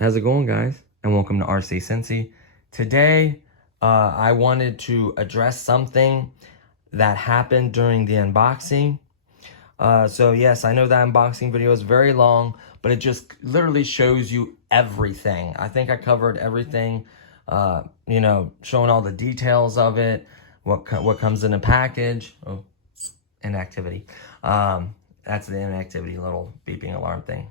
How's it going, guys? And welcome to RC Cincy. Today, I wanted to address something that happened during the unboxing. So yes, I know that unboxing video is very long, but it just literally shows you everything. I think I covered everything, you know, showing all the details of it, what comes in a package. Oh, inactivity. That's the inactivity little beeping alarm thing.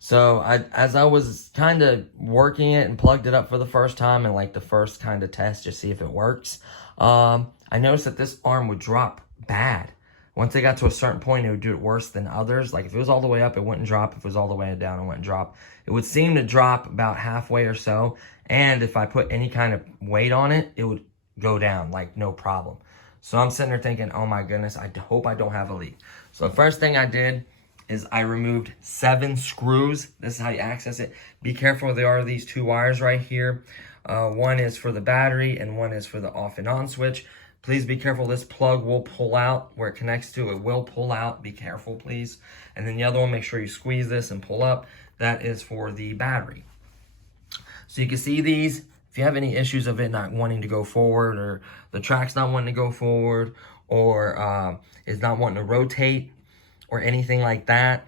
So as I was kind of working it and plugged it up for the first time and like the first kind of test to see if it works, I noticed that this arm would drop bad. Once it got to a certain point, it would do it worse than others. Like if it was all the way up, it wouldn't drop. If it was all the way down, it wouldn't drop. It would seem to drop about halfway or so. And if I put any kind of weight on it, it would go down like no problem. So I'm sitting there thinking, oh my goodness, I hope I don't have a leak. So the first thing I did is I removed 7 screws. This is how you access it. Be careful, there are these 2 wires right here. One is for the battery and one is for the off and on switch. Please be careful, this plug will pull out where it connects to. It will pull out, be careful please. And then the other one, make sure you squeeze this and pull up. That is for the battery. So you can see these. If you have any issues of it not wanting to go forward, or the track's not wanting to go forward, or it's not wanting to rotate, or anything like that,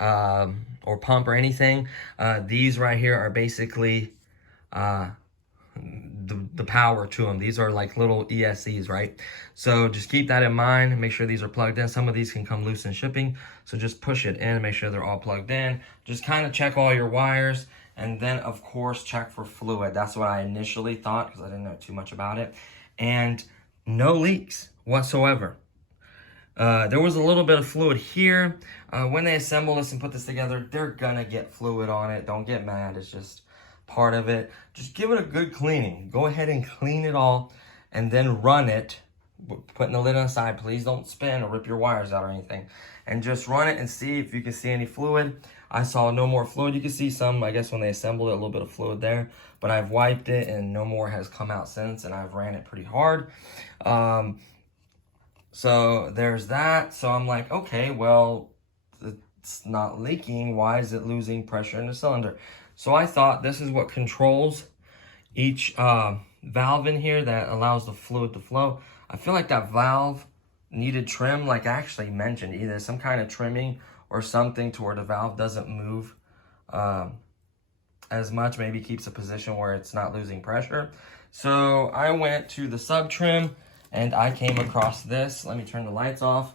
or pump or anything, these right here are basically the power to them. These are like little ESCs, right? So just keep that in mind and make sure these are plugged in. Some of these can come loose in shipping, so just push it in and make sure they're all plugged in. Just kind of check all your wires, and then of course check for fluid. That's what I initially thought because I didn't know too much about it. And no leaks whatsoever. There was a little bit of fluid here. When they assemble this and put this together, they're gonna get fluid on it. Don't get mad, it's just part of it. Just give it a good cleaning. Go ahead and clean it all and then run it. Putting the lid on the side, please don't spin or rip your wires out or anything. And just run it and see if you can see any fluid. I saw no more fluid. You can see some, I guess when they assembled it, a little bit of fluid there. But I've wiped it and no more has come out since, and I've ran it pretty hard. So there's that. So I'm like, okay, well, it's not leaking. Why is it losing pressure in the cylinder? So I thought this is what controls each valve in here that allows the fluid to flow. I feel like that valve needed trim, like I actually mentioned, either some kind of trimming or something to where the valve doesn't move as much, maybe keeps a position where it's not losing pressure. So I went to the sub trim and I came across this. Let me turn the lights off.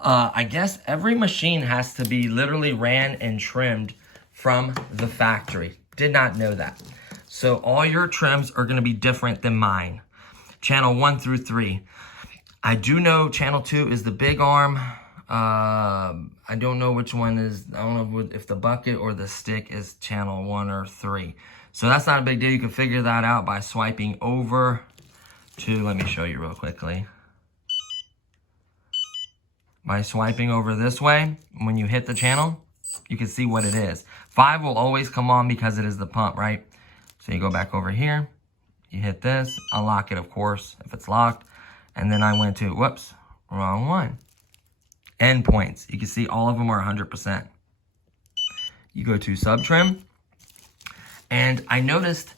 I guess every machine has to be literally ran and trimmed from the factory. Did not know that. So all your trims are gonna be different than mine. Channel 1 through 3. I do know channel 2 is the big arm. I don't know which one is, I don't know if the bucket or the stick is channel 1 or 3. So that's not a big deal. You can figure that out by swiping over to, let me show you real quickly. By swiping over this way, when you hit the channel, you can see what it is. 5 will always come on because it is the pump, right? So you go back over here, you hit this, unlock it of course, if it's locked. And then I went to, whoops, wrong one. Endpoints, you can see all of them are 100%. You go to sub trim, and I noticed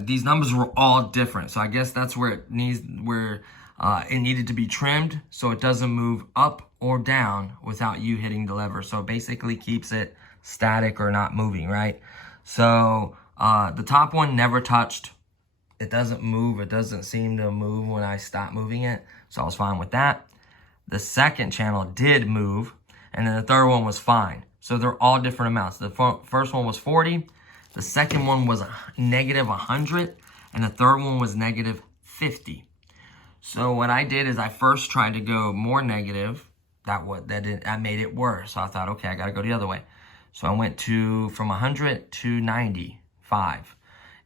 these numbers were all different. So I guess that's where it needed to be trimmed so it doesn't move up or down without you hitting the lever. So it basically keeps it static or not moving, right? So the top one never touched. It doesn't move. It doesn't seem to move when I stop moving it. So I was fine with that. The second channel did move, and then the third one was fine. So they're all different amounts. The first one was 40. The second one was negative 100. and the third one was negative 50. So what I did is I first tried to go more negative. That made it worse. So I thought, okay, I got to go the other way. So I went from 100 to 95.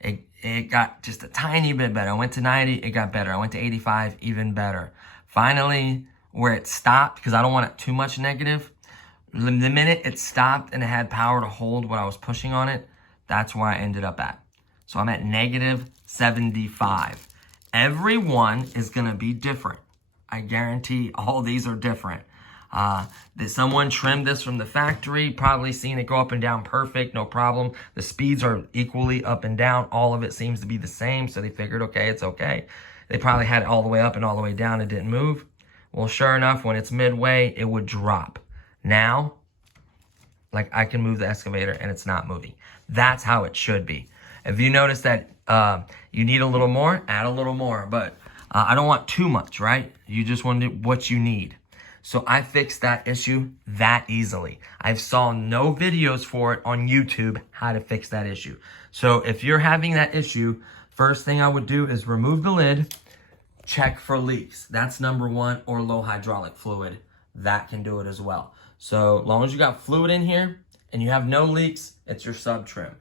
It got just a tiny bit better. I went to 90, it got better. I went to 85, even better. Finally, where it stopped, because I don't want it too much negative, the minute it stopped and it had power to hold what I was pushing on it, that's where I ended up at. So I'm at negative 75. Every one is going to be different. I guarantee all these are different. Did someone trim this from the factory? Probably seen it go up and down perfect, no problem. The speeds are equally up and down. All of it seems to be the same, so they figured, okay, it's okay. They probably had it all the way up and all the way down. It didn't move. Well, sure enough, when it's midway, it would drop. Now, like, I can move the excavator and it's not moving. That's how it should be. If you notice that you need a little more, add a little more. But I don't want too much, right? You just want to do what you need. So I fixed that issue that easily. I saw no videos for it on YouTube how to fix that issue. So if you're having that issue, first thing I would do is remove the lid, check for leaks. That's number one, or low hydraulic fluid. That can do it as well. So as long as you got fluid in here and you have no leaks, it's your sub trim.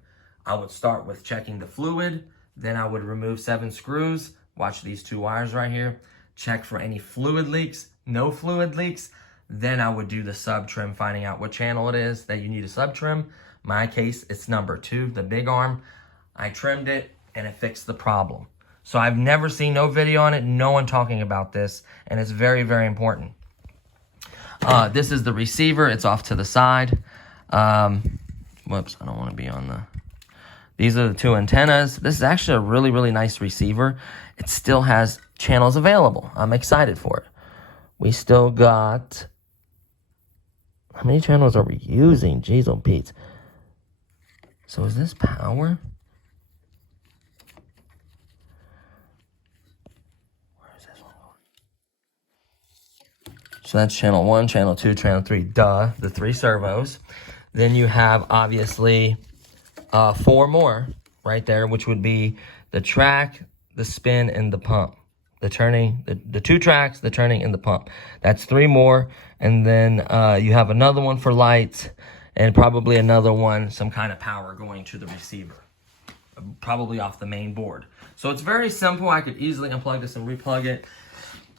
I would start with checking the fluid. Then I would remove 7 screws. Watch these 2 wires right here. Check for any fluid leaks. No fluid leaks. Then I would do the sub trim, finding out what channel it is that you need a sub trim. My case, it's number 2, the big arm. I trimmed it and it fixed the problem. So I've never seen no video on it, no one talking about this, and it's very, very important. This is the receiver. It's off to the side. Whoops, I don't want to be on the... These are the 2 antennas. This is actually a really, really nice receiver. It still has channels available. I'm excited for it. We still got... How many channels are we using? Jeez, oh Pete. So is this power? Where is this one going? So that's channel 1, channel 2, channel 3. Duh, the 3 servos. Then you have, obviously... 4 more right there, which would be the track, the spin, and the pump. The turning, the 2 tracks, the turning, and the pump. That's 3 more. And then you have another one for lights, and probably another one, some kind of power going to the receiver. Probably off the main board. So it's very simple. I could easily unplug this and replug it.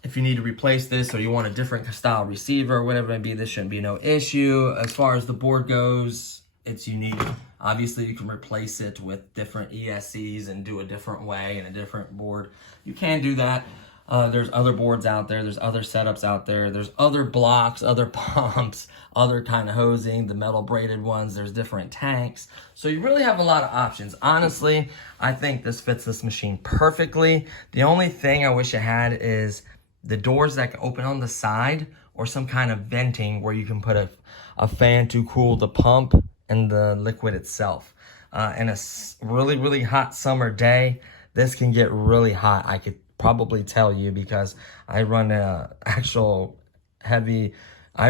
If you need to replace this or you want a different style receiver or whatever it may be, this shouldn't be no issue. As far as the board goes, it's unique. Obviously, you can replace it with different ESCs and do a different way and a different board. You can do that. There's other boards out there. There's other setups out there. There's other blocks, other pumps, other kind of hosing, the metal braided ones. There's different tanks. So you really have a lot of options. Honestly, I think this fits this machine perfectly. The only thing I wish it had is the doors that can open on the side, or some kind of venting where you can put a fan to cool the pump and the liquid itself. In a really, really hot summer day, this can get really hot. I could probably tell you, because I run I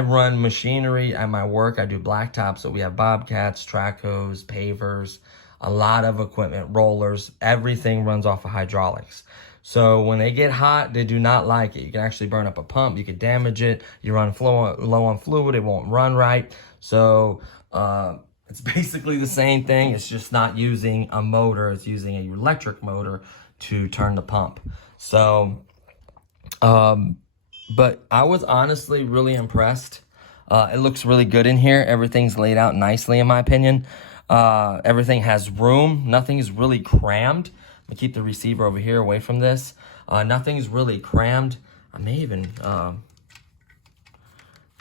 run machinery at my work. I do blacktop, so we have bobcats, track hose, pavers, a lot of equipment, rollers. Everything runs off of hydraulics. So when they get hot, they do not like it. You can actually burn up a pump. You could damage it. You run low on fluid, it won't run right. So it's basically the same thing. It's just not using a motor. It's using an electric motor to turn the pump. So, but I was honestly really impressed. It looks really good in here. Everything's laid out nicely, in my opinion. Everything has room. Nothing's really crammed. I'm gonna keep the receiver over here away from this. Nothing's really crammed. I may even,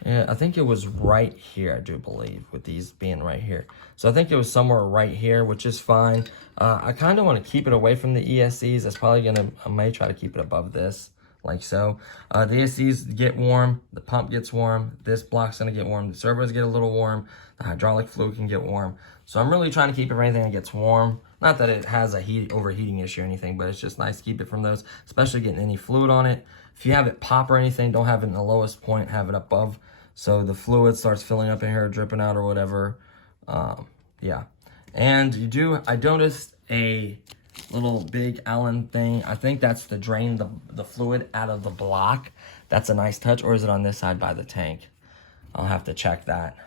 yeah, I think it was right here, I do believe, with these being right here. So I think it was somewhere right here, which is fine. I kind of want to keep it away from the ESCs. That's probably gonna, I may try to keep it above this, like so. The ESCs get warm, the pump gets warm, this block's gonna get warm, the servos get a little warm, the hydraulic fluid can get warm. So I'm really trying to keep everything that gets warm. Not that it has a overheating issue or anything, but it's just nice to keep it from those, especially getting any fluid on it. If you have it pop or anything, don't have it in the lowest point, have it above, so the fluid starts filling up in here, dripping out or whatever. Yeah. And I noticed a little big Allen thing. I think that's to drain the fluid out of the block. That's a nice touch. Or is it on this side by the tank? I'll have to check that.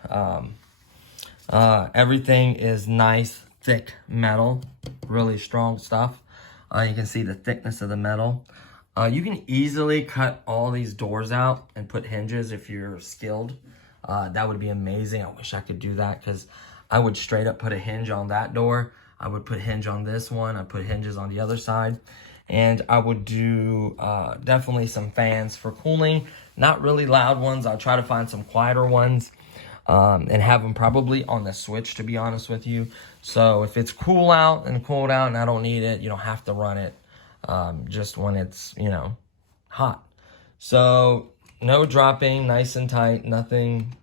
Everything is nice, thick metal, really strong stuff. You can see the thickness of the metal. You can easily cut all these doors out and put hinges if you're skilled. That would be amazing. I wish I could do that, because I would straight up put a hinge on that door. I would put hinge on this one. I'd put hinges on the other side. And I would do definitely some fans for cooling. Not really loud ones. I'll try to find some quieter ones. And have them probably on the switch, to be honest with you. So if it's cool out and cold out and I don't need it, you don't have to run it just when it's, you know, hot. So no dropping, nice and tight, nothing.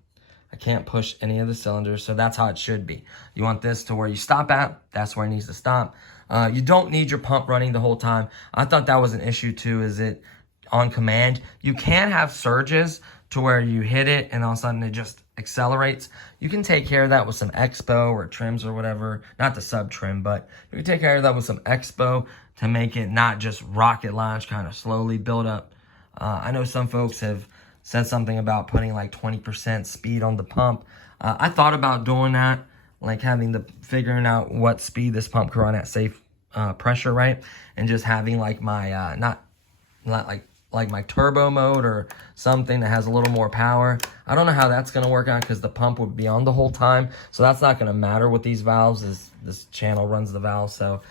I can't push any of the cylinders, so that's how it should be. You want this to where you stop at, that's where it needs to stop. You don't need your pump running the whole time. I thought that was an issue too, is it on command. You can have surges to where you hit it and all of a sudden it just accelerates. You can take care of that with some expo or trims or whatever. Not the sub trim, but you can take care of that with some expo to make it not just rocket launch, kind of slowly build up. I know some folks have said something about putting like 20% speed on the pump. I thought about doing that, like figuring out what speed this pump could run at safe pressure, right? And just having like my, not like my turbo mode or something that has a little more power. I don't know how that's going to work out, because the pump would be on the whole time. So that's not going to matter with these valves, as this channel runs the valve. So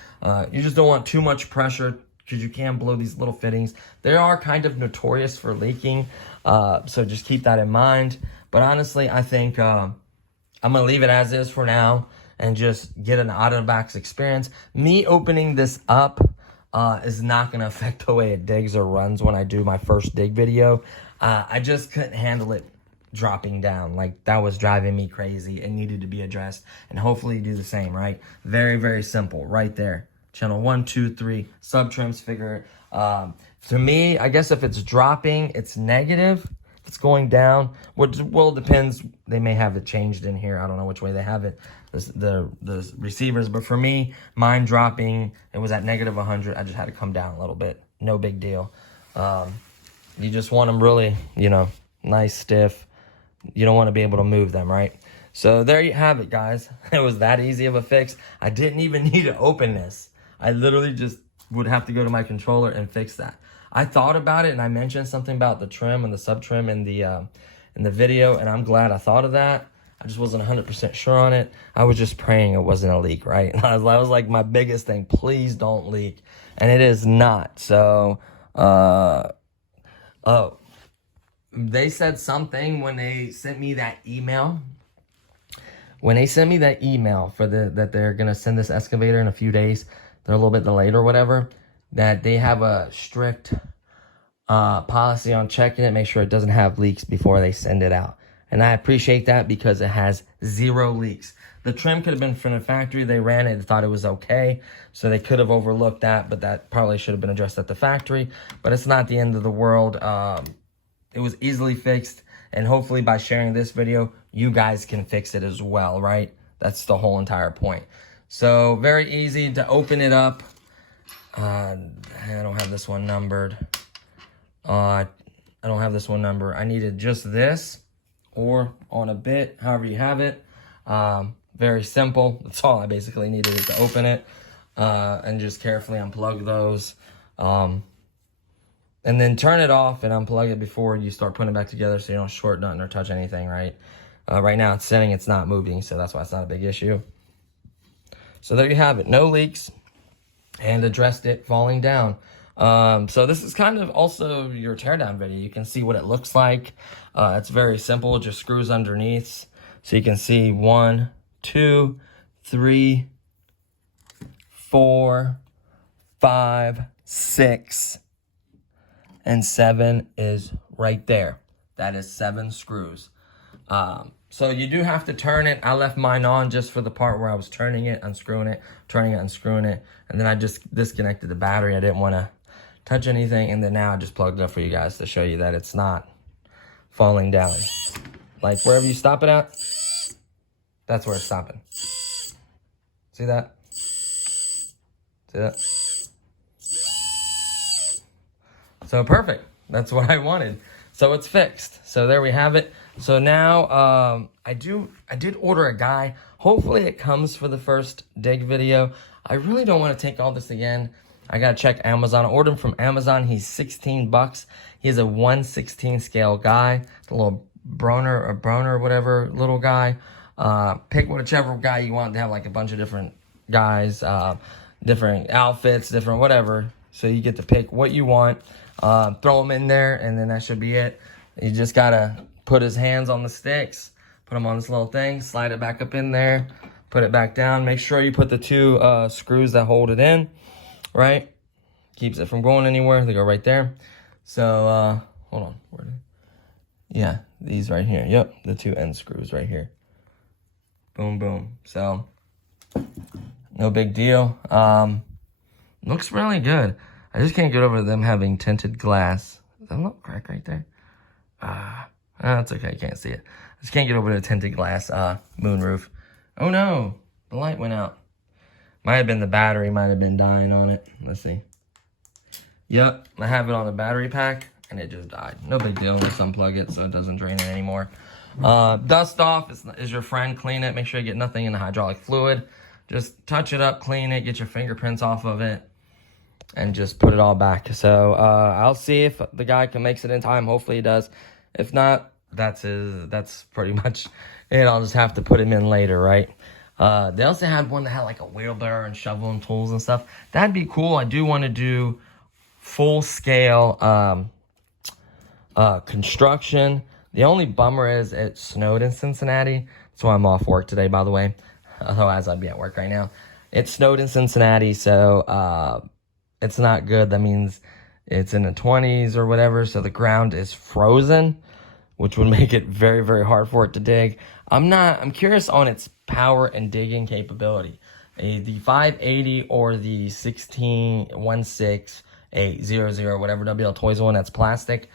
you just don't want too much pressure, because you can blow these little fittings. They are kind of notorious for leaking. So just keep that in mind. But honestly, I think I'm going to leave it as is for now and just get an out-of-the-box experience. Me opening this up is not going to affect the way it digs or runs when I do my first dig video. I just couldn't handle it dropping down. Like, that was driving me crazy. It needed to be addressed, and hopefully you do the same, right? Very, very simple right there. Channel 1, 2, 3, sub trims figure. To me, I guess if it's dropping, it's negative. If it's going down, which, well, it depends. They may have it changed in here. I don't know which way they have it, the receivers. But for me, mine dropping, it was at negative 100. I just had to come down a little bit. No big deal. You just want them really, you know, nice, stiff. You don't want to be able to move them, right? So there you have it, guys. It was that easy of a fix. I didn't even need to open this. I literally just would have to go to my controller and fix that. I thought about it, and I mentioned something about the trim and the sub trim in the video, and I'm glad I thought of that. I just wasn't 100% sure on it. I was just praying it wasn't a leak, right? That was like my biggest thing. Please don't leak. And it is not. So, oh, they said something when they sent me that email. When they sent me that email for that they're going to send this excavator in a few days, they're a little bit delayed or whatever, that they have a strict policy on checking it, make sure it doesn't have leaks before they send it out. And I appreciate that, because it has 0 leaks. The trim could have been from the factory. They ran it, thought it was okay, so they could have overlooked that, but that probably should have been addressed at the factory. But it's not the end of the world. It was easily fixed, and hopefully by sharing this video, you guys can fix it as well, right? That's the whole entire point. So very easy to open it up. I don't have this one numbered. I don't have this one number. I needed just this, or on a bit, however you have it. Very simple. That's all I basically needed, is to open it and just carefully unplug those. And then turn it off and unplug it before you start putting it back together, so you don't short nothing or touch anything, right? Right now it's sitting, it's not moving, so that's why it's not a big issue. So there you have it. No leaks, and addressed it falling down. So this is kind of also your teardown video. You can see what it looks like. It's very simple, just screws underneath. So you can see 1, 2, 3, 4, 5, 6, and 7 is right there. That is 7 screws. So you do have to turn it. I left mine on just for the part where I was turning it, unscrewing it, turning it, unscrewing it. And then I just disconnected the battery. I didn't want to touch anything. And then now I just plugged it up for you guys to show you that it's not falling down. Like wherever you stop it at, that's where it's stopping. See that? See See that? So perfect. That's what I wanted. So it's fixed. So there we have it. So now I did order a guy. Hopefully it comes for the first dig video. I really don't want to take all this again. I gotta check Amazon. I ordered him from Amazon. He's 16 bucks. He's a 1/16 scale guy. The little Broner, whatever, little guy. Pick whichever guy you want. They have like a bunch of different guys, different outfits, different whatever. So you get to pick what you want. Throw them in there, and then that should be it. You just gotta put his hands on the sticks, put them on this little thing, slide it back up in there, put it back down. Make sure you put the two screws that hold it in, right? Keeps it from going anywhere. They go right there. So, hold on. Yeah, these right here. Yep, the two end screws right here. Boom, boom. So, no big deal. Looks really good. I just can't get over them having tinted glass. Does that look crack right there? That's okay. I can't see it. I just can't get over the tinted glass moonroof. Oh no, the light went out. Might have been the battery. Might have been dying on it. Let's see. Yep, I have it on the battery pack, and it just died. No big deal. Just unplug it so it doesn't drain it anymore. Dust off is your friend. Clean it. Make sure you get nothing in the hydraulic fluid. Just touch it up, clean it, get your fingerprints off of it, and just put it all back. So I'll see if the guy can make it in time. Hopefully he does. If not, that's pretty much it. I'll just have to put him in later, right? They also had one that had like a wheelbarrow and shovel and tools and stuff. That'd be cool. I do want to do full scale construction. The only bummer is it snowed in Cincinnati. That's why I'm off work today, by the way. Otherwise, I'd be at work right now. It snowed in Cincinnati, so it's not good. That means it's in the 20s or whatever, so the ground is frozen, which would make it very, very hard for it to dig. I'm curious on its power and digging capability. The 580 or the 16800, whatever WL Toys one that's plastic.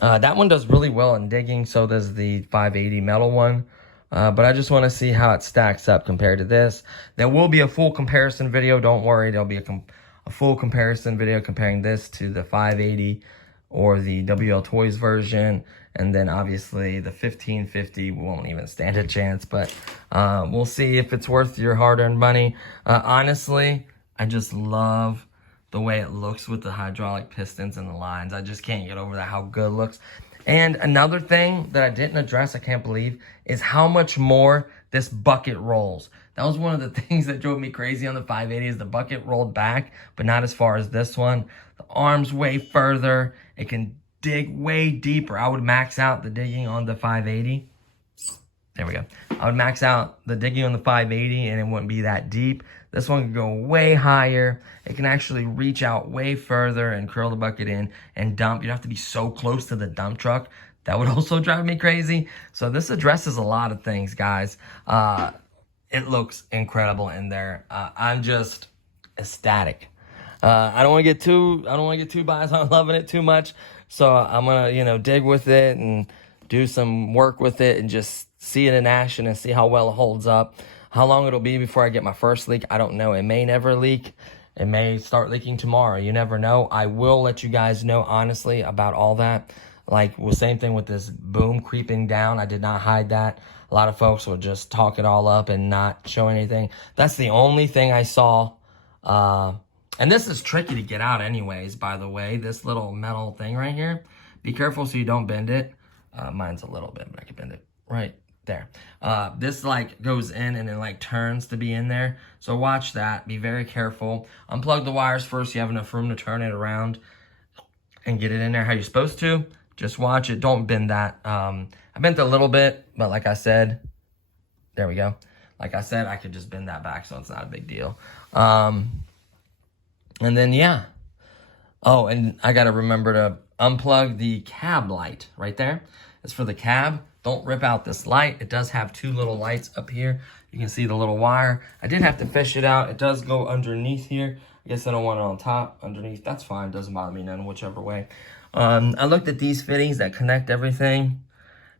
That one does really well in digging, so does the 580 metal one. But I just want to see how it stacks up compared to this. There will be a full comparison video. Don't worry, there'll be a full comparison video comparing this to the 580 or the WL Toys version. And then obviously the 1550 won't even stand a chance. But we'll see if it's worth your hard-earned money. Honestly, I just love the way it looks with the hydraulic pistons and the lines. I just can't get over that, how good it looks. And another thing that I didn't address, I can't believe, is how much more this bucket rolls. That was one of the things that drove me crazy on the 580 is the bucket rolled back, but not as far as this one. The arm's way further. It can dig way deeper. I would max out the digging on the 580. There we go. I would max out the digging on the 580 and it wouldn't be that deep. This one can go way higher. It can actually reach out way further and curl the bucket in and dump. You don't have to be so close to the dump truck. That would also drive me crazy. So this addresses a lot of things, guys. It looks incredible in there. I'm just ecstatic. I don't want to get too biased on loving it too much. So I'm gonna, dig with it and do some work with it and just see it in action and see how well it holds up. How long it'll be before I get my first leak, I don't know. It may never leak. It may start leaking tomorrow. You never know. I will let you guys know honestly about all that. Like, well, same thing with this boom creeping down. I did not hide that. A lot of folks will just talk it all up and not show anything. That's the only thing I saw. And this is tricky to get out anyways, by the way. This little metal thing right here. Be careful so you don't bend it. Mine's a little bit, but I can bend it right there. This like goes in and it like turns to be in there. So watch that. Be very careful. Unplug the wires first so you have enough room to turn it around and get it in there how you're supposed to. Just watch it. Don't bend that. I bent it a little bit, but like I said, there we go. Like I said, I could just bend that back, so it's not a big deal. And then, yeah. Oh, and I got to remember to unplug the cab light right there. It's for the cab. Don't rip out this light. It does have two little lights up here. You can see the little wire. I did have to fish it out. It does go underneath here. I guess I don't want it on top, underneath. That's fine. Doesn't bother me none, whichever way. I looked at these fittings that connect everything.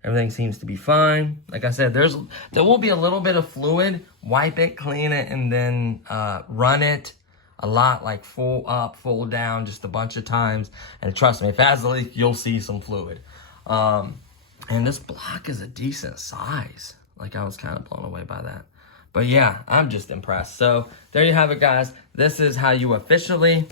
Everything seems to be fine. Like I said, there will be a little bit of fluid. Wipe it, clean it, and then run it. a lot, like full up, full down, just a bunch of times. And trust me, if it has a leak, you'll see some fluid. And this block is a decent size. Like, I was kind of blown away by that. But yeah, I'm just impressed. So there you have it, guys. This is how you officially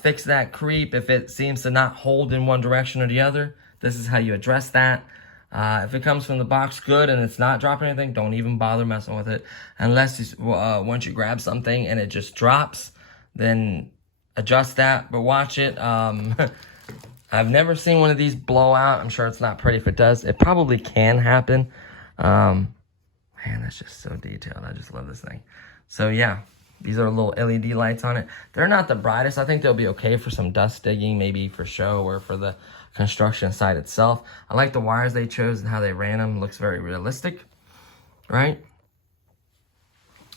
fix that creep if it seems to not hold in one direction or the other. This is how you address that. If it comes from the box good and it's not dropping anything, don't even bother messing with it. Unless once you grab something and it just drops, then adjust that. But watch it. I've never seen one of these blow out. I'm sure it's not pretty if it does. It probably can happen. Man, that's just so detailed. I just love this thing. So yeah, these are little LED lights on it. They're not the brightest. I think they'll be okay for some dust digging, maybe for show or for the construction site itself. I like the wires they chose and how they ran them. Looks very realistic, right?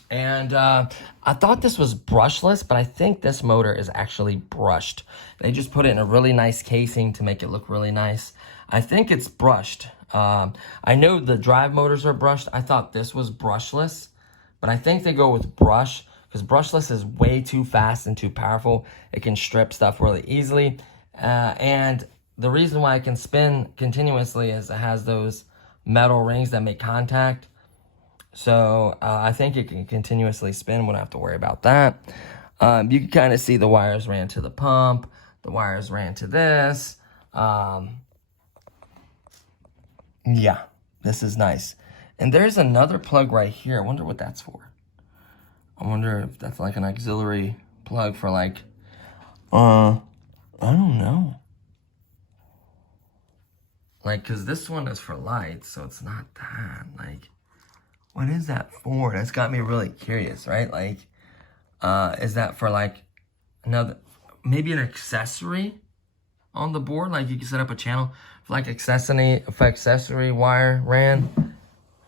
And I thought this was brushless, but I think this motor is actually brushed. They just put it in a really nice casing to make it look really nice. I think it's brushed. I know the drive motors are brushed. I thought this was brushless, but I think they go with brush because brushless is way too fast and too powerful. It can strip stuff really easily. And the reason why it can spin continuously is it has those metal rings that make contact. So I think it can continuously spin. Wouldn't have to worry about that. You can kind of see the wires ran to the pump. The wires ran to this. Yeah, this is nice. And there's another plug right here. I wonder what that's for. I wonder if that's like an auxiliary plug for like, I don't know. Like, because this one is for lights, so it's not that. Like, what is that for? That's got me really curious, right? Like, is that for like another, maybe an accessory on the board? Like you can set up a channel for like accessory wire ran.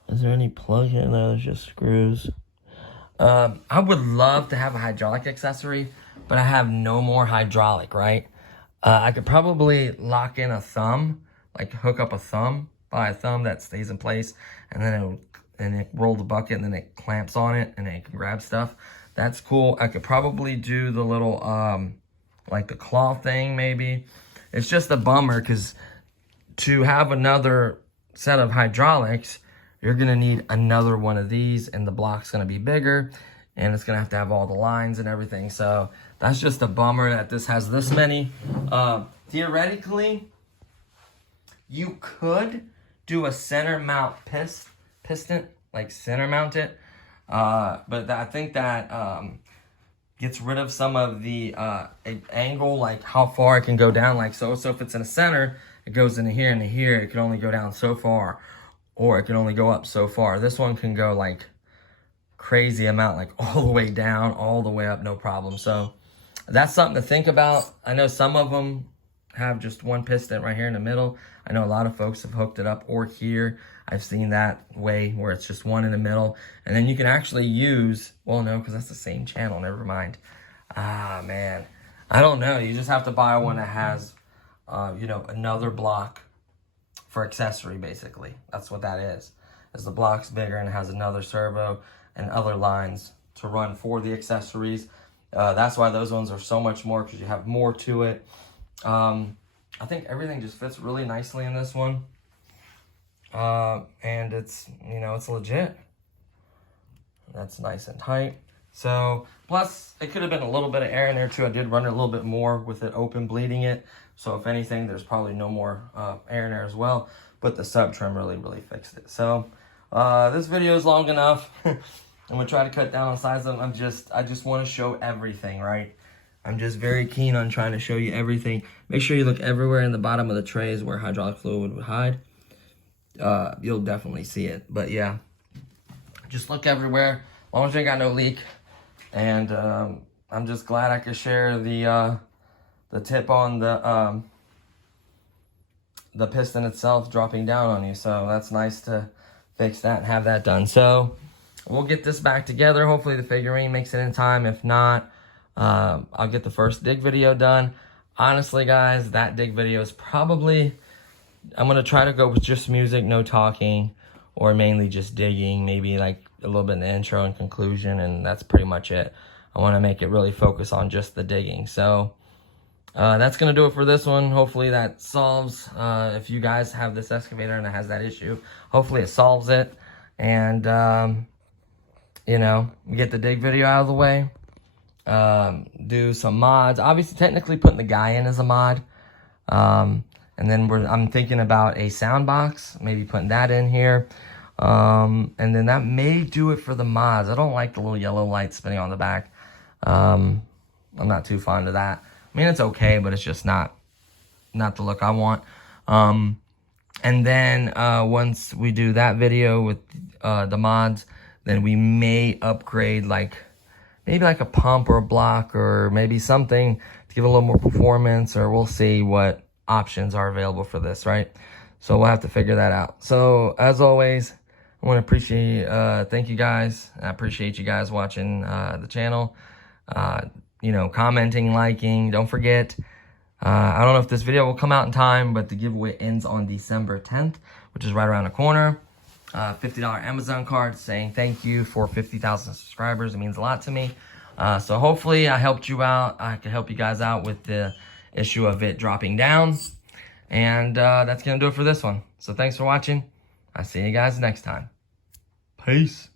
Is there any plug in there? There's just screws. I would love to have a hydraulic accessory, but I have no more hydraulic, right? I could probably lock in a thumb, like hook up a thumb, buy a thumb that stays in place, and then it roll the bucket, and then it clamps on it, and then it can grab stuff. That's cool. I could probably do the little, like the claw thing, maybe. It's just a bummer, because to have another set of hydraulics, you're going to need another one of these, and the block's going to be bigger, and it's going to have all the lines and everything. So that's just a bummer that this has this many. Theoretically, you could do a center mount piston, like center mount it, but I think that gets rid of some of the angle, like how far it can go down. Like so if it's in the center, it goes into here and to here. It can only go down so far, or it can only go up so far. This one can go like crazy amount, like all the way down, all the way up, no problem. So that's something to think about. I know some of them have just one piston right here in the middle. I know a lot of folks have hooked it up, or here. I've seen that way where it's just one in the middle. And then you can actually use, well, no, because that's the same channel. Never mind. Ah, man. I don't know. You just have to buy one that has, another block for accessory, basically. That's what that is. As the block's bigger and it has another servo and other lines to run for the accessories. That's why those ones are so much more, because you have more to it. I think everything just fits really nicely in this one. And it's, it's legit. That's nice and tight. So, plus, it could have been a little bit of air in there too. I did run it a little bit more with it open, bleeding it. So, if anything, there's probably no more air in there as well. But the sub trim really, really fixed it. So, this video is long enough. I'm going to try to cut down on size of them. I just want to show everything, right? I'm just very keen on trying to show you everything. Make sure you look everywhere in the bottom of the trays where hydraulic fluid would hide. You'll definitely see it. But yeah, just look everywhere, as long as you ain't got no leak. And I'm just glad I could share the tip on the piston itself dropping down on you. So that's nice to fix that and have that done. So we'll get this back together. Hopefully the figurine makes it in time. If not, I'll get the first dig video done. Honestly, guys, that dig video is probably, I'm going to try to go with just music, no talking, or mainly just digging, maybe like a little bit in the intro and conclusion, and that's pretty much it. I want to make it really focus on just the digging. So that's going to do it for this one. Hopefully that solves, if you guys have this excavator and it has that issue, hopefully it solves it. And, you know, we get the dig video out of the way. Do some mods. Obviously, technically putting the guy in as a mod. And then I'm thinking about a sound box, maybe putting that in here. And then that may do it for the mods. I don't like the little yellow light spinning on the back. I'm not too fond of that. I mean, it's okay, but it's just not the look I want. And then once we do that video with the mods, then we may upgrade maybe like a pump or a block or maybe something to give it a little more performance, or we'll see what options are available for this, right? So we'll have to figure that out. So as always, I want to thank you guys. I appreciate you guys watching the channel. You know, commenting, liking. Don't forget, I don't know if this video will come out in time, but the giveaway ends on December 10th, which is right around the corner. $50 Amazon card saying thank you for 50,000 subscribers. It means a lot to me. So hopefully I helped you out. I could help you guys out with the issue of it dropping down. And that's going to do it for this one. So thanks for watching. I'll see you guys next time. Peace.